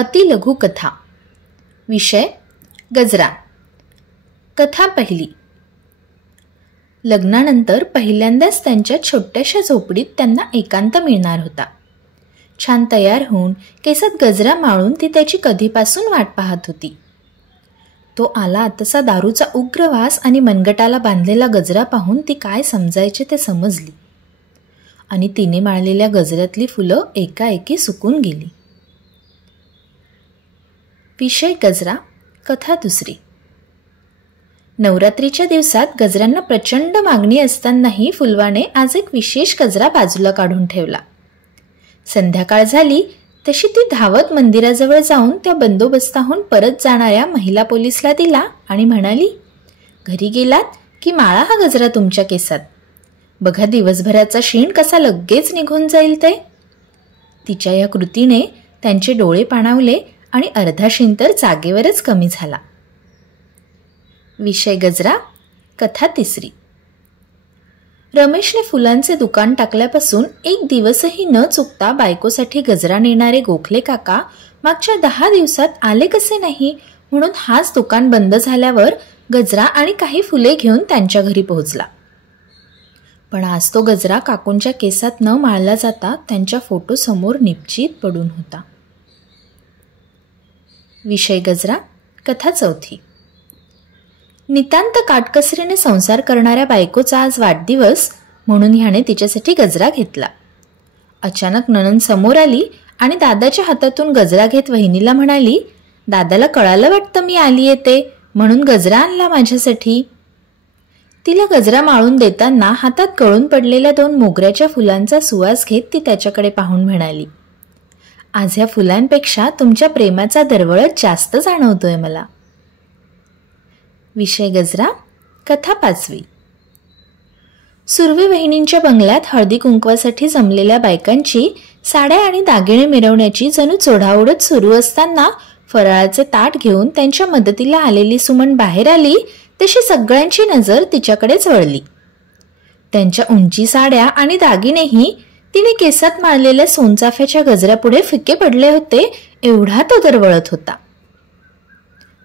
अतिलघु कथा. विषय गजरा. कथा पहिली. लग्नानंतर पहिल्यांदाच त्यांच्या छोट्याशा झोपडीत त्यांना एकांत मिळणार होता. छान तयार होऊन केसात गजरा माळून ती त्याची कधीपासून वाट पाहत होती. तो आला तसा दारूचा उग्र वास आणि मनगटाला बांधलेला गजरा पाहून ती काय समजायचे ते समजली आणि तिने माळलेल्या गजऱ्यातली फुलं एकाएकी सुकून गेली. विषय गजरा. कथा दुसरी. नवरात्रीच्या दिवसात गजऱ्यांना प्रचंड मागणी असतानाही फुलवाने आज एक विशेष गजरा बाजूला काढून ठेवला. संध्याकाळ झाली तशी ती धावत मंदिराजवळ जाऊन त्या बंदोबस्ताहून परत जाणाऱ्या महिला पोलिसला दिला आणि म्हणाली, घरी गेलात की माळा हा गजरा तुमच्या केसात. बघा दिवसभराचा शीण कसा लगेच निघून जाईल ते. तिच्या या कृतीने त्यांचे डोळे पाणावले आणि अर्धा शीण तर जागेवरच कमी झाला. विषय गजरा. कथा तिसरी. रमेशने फुलांचे दुकान टाकल्यापासून एक दिवसही न चुकता बायकोसाठी गजरा नेणारे गोखले काका मागच्या 10 दिवसात आले कसे नाही म्हणून हाच दुकान बंद झाल्यावर गजरा आणि काही फुले घेऊन त्यांच्या घरी पोहोचला. पण आज तो गजरा काकूंच्या केसात न माळला जाता त्यांच्या फोटो समोर निश्चित पडून होता. विषय गजरा. कथा चौथी. नितांत काटकसरीने संसार करणाऱ्या बायकोचा आज वाढदिवस म्हणून ह्याने तिच्यासाठी गजरा घेतला. अचानक नणंद समोर आली आणि दादाच्या हातातून गजरा घेत वहिनीला म्हणाली, दादाला कळालं वाटतं मी आली येते म्हणून गजरा आणला माझ्यासाठी. तिला गजरा माळून देताना हातात गळून पडलेल्या 2 मोगऱ्याच्या फुलांचा सुवास घेत ती त्याच्याकडे पाहून म्हणाली, आज ह्या फुलांपेक्षा तुमच्या प्रेमाचा दरवळत जास्त जाणवतोय मला. विषय गजरा. कथा पाचवी. सुर्वे वहिनींच्या बंगल्यात हळदी कुंकवासाठी जमलेल्या बायकांची साड्या आणि दागिने मिरवण्याची जणू चोढाओढच सुरू असताना फराळाचे ताट घेऊन त्यांच्या मदतीला आलेली सुमन बाहेर आली तशी सगळ्यांची नजर तिच्याकडेच वळली. त्यांच्या उंची साड्या आणि दागिनेही तिने केसात माळलेल्या सोनचाफ्याच्या गजऱ्यापुढे फिके पडले होते एवढा तो दरवळत होता.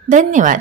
धन्यवाद.